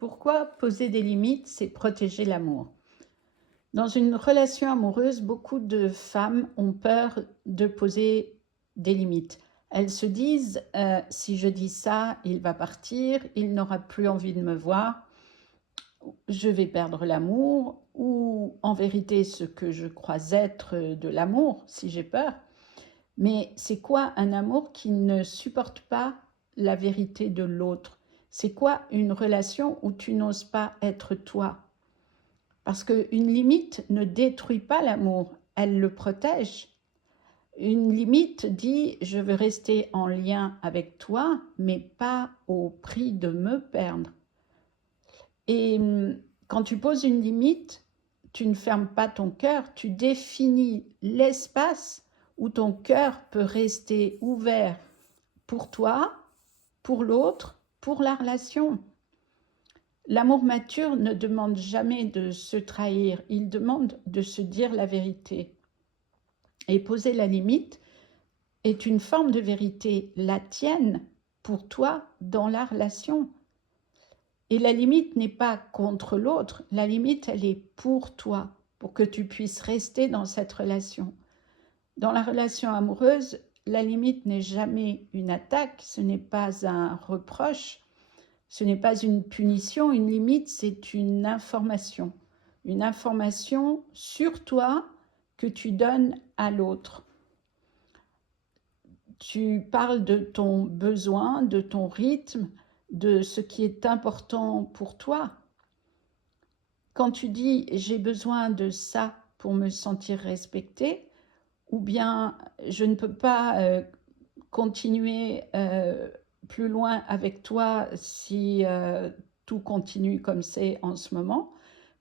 Pourquoi poser des limites, c'est protéger l'amour? Dans une relation amoureuse, beaucoup de femmes ont peur de poser des limites. Elles se disent, si je dis ça, il va partir, il n'aura plus envie de me voir, je vais perdre l'amour, ou en vérité ce que je crois être de l'amour, si j'ai peur. Mais c'est quoi un amour qui ne supporte pas la vérité de l'autre? C'est quoi une relation où tu n'oses pas être toi? Parce qu'une limite ne détruit pas l'amour, elle le protège. Une limite dit je veux rester en lien avec toi, mais pas au prix de me perdre. Et quand tu poses une limite, tu ne fermes pas ton cœur, tu définis l'espace où ton cœur peut rester ouvert pour toi, pour l'autre, pour la relation. L'amour mature ne demande jamais de se trahir, il demande de se dire la vérité. Et poser la limite est une forme de vérité, la tienne, pour toi, dans la relation. Et la limite n'est pas contre l'autre, la limite, elle est pour toi, pour que tu puisses rester dans cette relation. Dans la relation amoureuse, la limite n'est jamais une attaque, ce n'est pas un reproche, ce n'est pas une punition, une limite, c'est une information sur toi que tu donnes à l'autre. Tu parles de ton besoin, de ton rythme, de ce qui est important pour toi. Quand tu dis « j'ai besoin de ça pour me sentir respectée » ou bien « je ne peux pas continuer plus loin avec toi si tout continue comme c'est en ce moment »,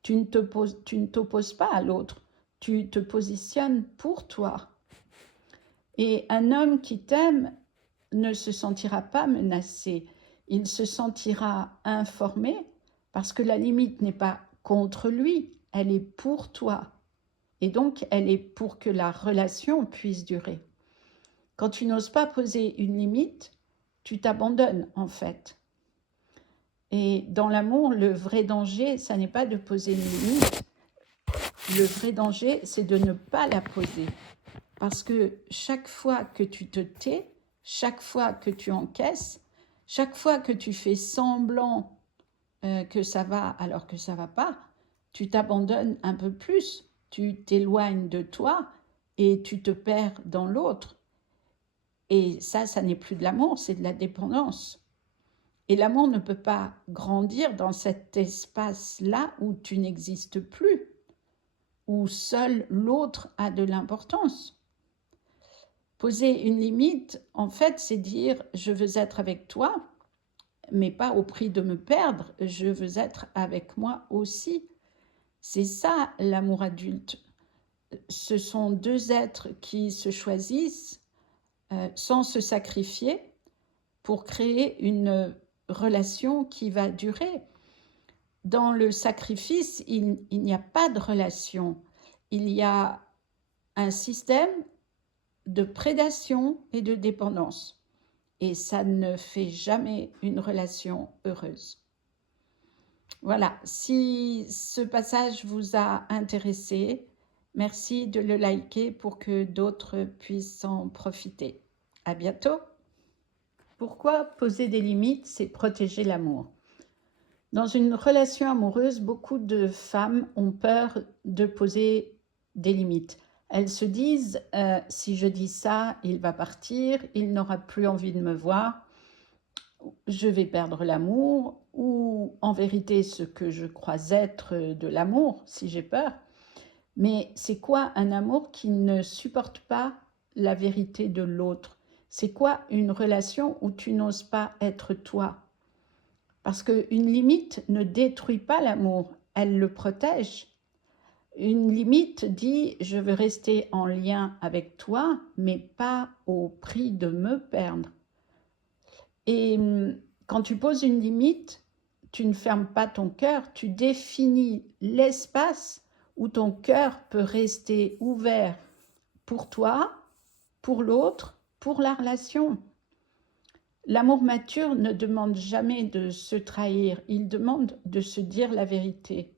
tu ne t'opposes pas à l'autre, tu te positionnes pour toi. Et un homme qui t'aime ne se sentira pas menacé, il se sentira informé parce que la limite n'est pas contre lui, elle est pour toi. Et donc, elle est pour que la relation puisse durer. Quand tu n'oses pas poser une limite, tu t'abandonnes en fait. Et dans l'amour, le vrai danger, ça n'est pas de poser une limite. Le vrai danger, c'est de ne pas la poser. Parce que chaque fois que tu te tais, chaque fois que tu encaisses, chaque fois que tu fais semblant que ça va alors que ça ne va pas, tu t'abandonnes un peu plus, tu t'éloignes de toi et tu te perds dans l'autre. Et ça n'est plus de l'amour, c'est de la dépendance. Et l'amour ne peut pas grandir dans cet espace-là où tu n'existes plus, où seul l'autre a de l'importance. Poser une limite, en fait, c'est dire « je veux être avec toi », mais pas au prix de me perdre, je veux être avec moi aussi. C'est ça l'amour adulte. Ce sont deux êtres qui se choisissent sans se sacrifier pour créer une relation qui va durer. Dans le sacrifice, il n'y a pas de relation. Il y a un système de prédation et de dépendance. Et ça ne fait jamais une relation heureuse. Voilà, si ce passage vous a intéressé, merci de le liker pour que d'autres puissent en profiter. À bientôt. Pourquoi poser des limites, c'est protéger l'amour? Dans une relation amoureuse, beaucoup de femmes ont peur de poser des limites. Elles se disent si je dis ça, il va partir, il n'aura plus envie de me voir, je vais perdre l'amour, ou en vérité ce que je crois être de l'amour, si j'ai peur. Mais c'est quoi un amour qui ne supporte pas la vérité de l'autre? C'est quoi une relation où tu n'oses pas être toi? Parce qu'une limite ne détruit pas l'amour, elle le protège. Une limite dit « je veux rester en lien avec toi, mais pas au prix de me perdre ». Et quand tu poses une limite, tu ne fermes pas ton cœur, tu définis l'espace où ton cœur peut rester ouvert pour toi, pour l'autre, pour la relation. L'amour mature ne demande jamais de se trahir, il demande de se dire la vérité.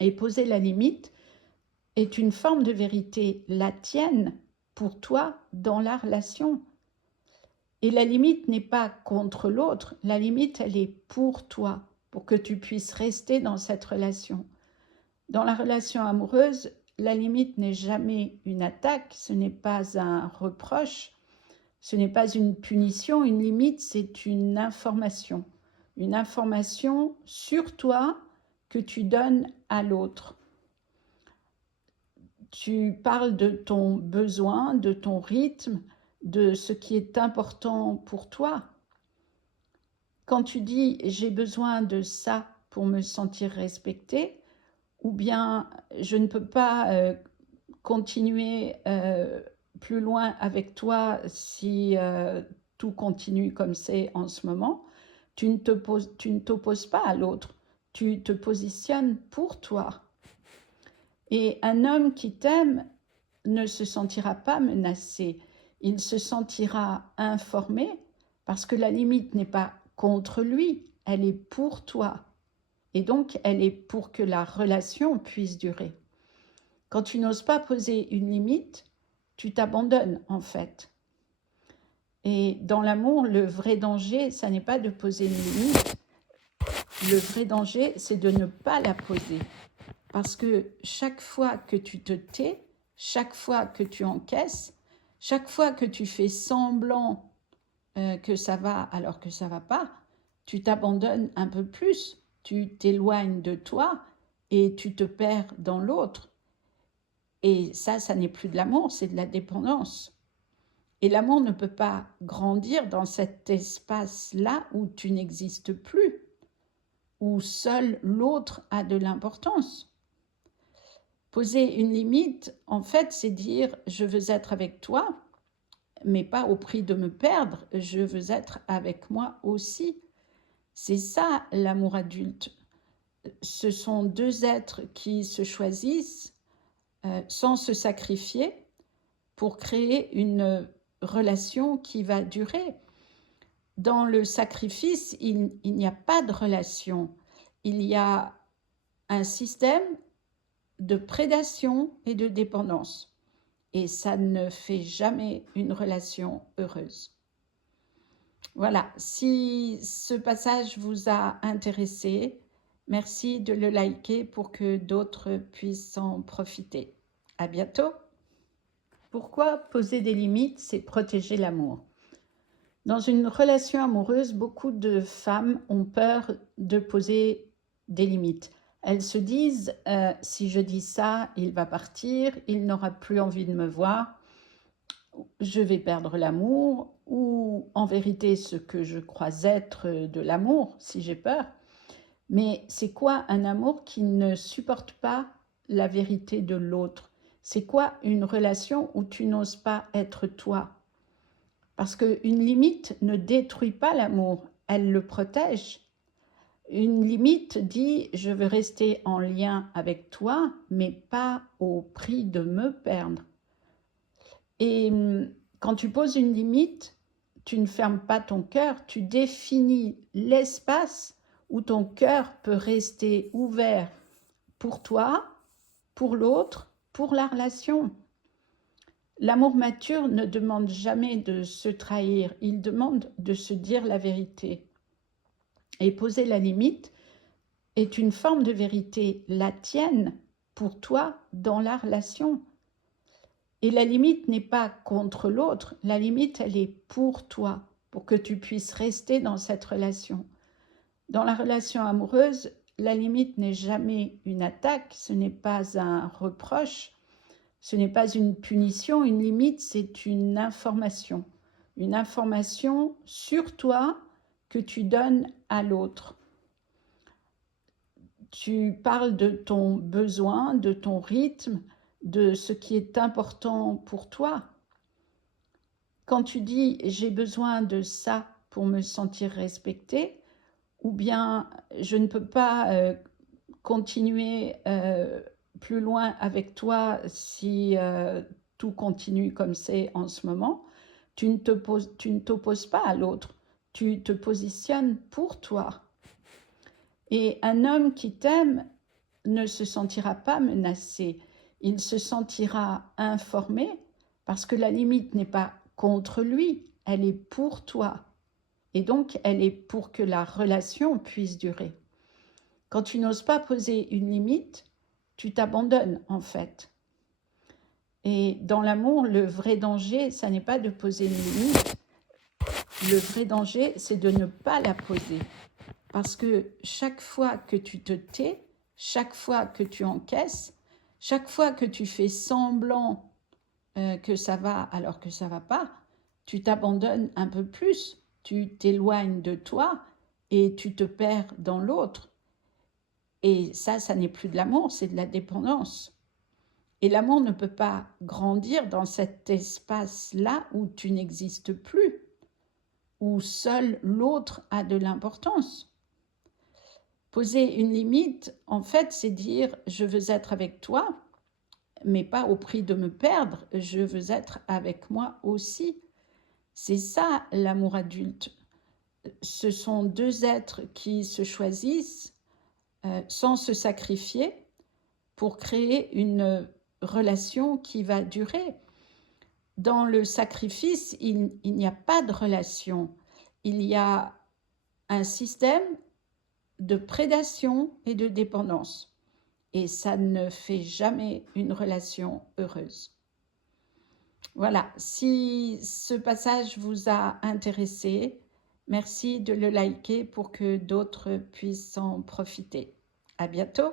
Et poser la limite est une forme de vérité, la tienne, pour toi, dans la relation. Et la limite n'est pas contre l'autre, la limite, elle est pour toi, pour que tu puisses rester dans cette relation. Dans la relation amoureuse, la limite n'est jamais une attaque, ce n'est pas un reproche, ce n'est pas une punition. Une limite, c'est une information sur toi que tu donnes à l'autre. Tu parles de ton besoin, de ton rythme, de ce qui est important pour toi. Quand tu dis « j'ai besoin de ça pour me sentir respectée », ou bien « je ne peux pas continuer plus loin avec toi si tout continue comme c'est en ce moment », tu ne t'opposes pas à l'autre, tu te positionnes pour toi. Et un homme qui t'aime ne se sentira pas menacé, il se sentira informé parce que la limite n'est pas contre lui, elle est pour toi. Et donc, elle est pour que la relation puisse durer. Quand tu n'oses pas poser une limite, tu t'abandonnes en fait. Et dans l'amour, le vrai danger, ça n'est pas de poser une limite. Le vrai danger, c'est de ne pas la poser. Parce que chaque fois que tu te tais, chaque fois que tu encaisses, chaque fois que tu fais semblant que ça va alors que ça ne va pas, tu t'abandonnes un peu plus, tu t'éloignes de toi et tu te perds dans l'autre. Et ça n'est plus de l'amour, c'est de la dépendance. Et l'amour ne peut pas grandir dans cet espace-là où tu n'existes plus, où seul l'autre a de l'importance. Poser une limite, en fait, c'est dire « je veux être avec toi », mais pas au prix de me perdre, je veux être avec moi aussi. C'est ça l'amour adulte. Ce sont deux êtres qui se choisissent sans se sacrifier pour créer une relation qui va durer. Dans le sacrifice, il n'y a pas de relation. Il y a un système de prédation et de dépendance. Et ça ne fait jamais une relation heureuse. Voilà, si ce passage vous a intéressé, merci de le liker pour que d'autres puissent en profiter. À bientôt. Pourquoi poser des limites, c'est protéger l'amour. Dans une relation amoureuse, beaucoup de femmes ont peur de poser des limites. Elles se disent si je dis ça, il va partir, il n'aura plus envie de me voir, je vais perdre l'amour, ou en vérité ce que je crois être de l'amour, si j'ai peur. Mais c'est quoi un amour qui ne supporte pas la vérité de l'autre? C'est quoi une relation où tu n'oses pas être toi? Parce qu'une limite ne détruit pas l'amour, elle le protège. Une limite dit « je veux rester en lien avec toi, mais pas au prix de me perdre ». Et quand tu poses une limite, tu ne fermes pas ton cœur, tu définis l'espace où ton cœur peut rester ouvert pour toi, pour l'autre, pour la relation. L'amour mature ne demande jamais de se trahir, il demande de se dire la vérité. Et poser la limite est une forme de vérité, la tienne, pour toi, dans la relation. Et la limite n'est pas contre l'autre, la limite, elle est pour toi, pour que tu puisses rester dans cette relation. Dans la relation amoureuse, la limite n'est jamais une attaque, ce n'est pas un reproche, ce n'est pas une punition. Une limite, c'est une information sur toi que tu donnes à l'autre. Tu parles de ton besoin, de ton rythme, de ce qui est important pour toi. Quand tu dis « j'ai besoin de ça pour me sentir respectée », ou bien « je ne peux pas continuer plus loin avec toi si tout continue comme c'est en ce moment », Tu ne t'opposes pas à l'autre, tu te positionnes pour toi. Et un homme qui t'aime ne se sentira pas menacé, il se sentira informé parce que la limite n'est pas contre lui, elle est pour toi. Et donc, elle est pour que la relation puisse durer. Quand tu n'oses pas poser une limite, tu t'abandonnes en fait. Et dans l'amour, le vrai danger, ça n'est pas de poser une limite. Le vrai danger, c'est de ne pas la poser. Parce que chaque fois que tu te tais, chaque fois que tu encaisses, chaque fois que tu fais semblant que ça va alors que ça ne va pas, tu t'abandonnes un peu plus, tu t'éloignes de toi et tu te perds dans l'autre. Et ça n'est plus de l'amour, c'est de la dépendance. Et l'amour ne peut pas grandir dans cet espace-là où tu n'existes plus, où seul l'autre a de l'importance. Poser une limite, en fait, c'est dire « je veux être avec toi », mais pas au prix de me perdre, je veux être avec moi aussi. C'est ça l'amour adulte. Ce sont deux êtres qui se choisissent sans se sacrifier pour créer une relation qui va durer. Dans le sacrifice, il n'y a pas de relation. Il y a un système de prédation et de dépendance. Et ça ne fait jamais une relation heureuse. Voilà, si ce passage vous a intéressé, merci de le liker pour que d'autres puissent en profiter. À bientôt!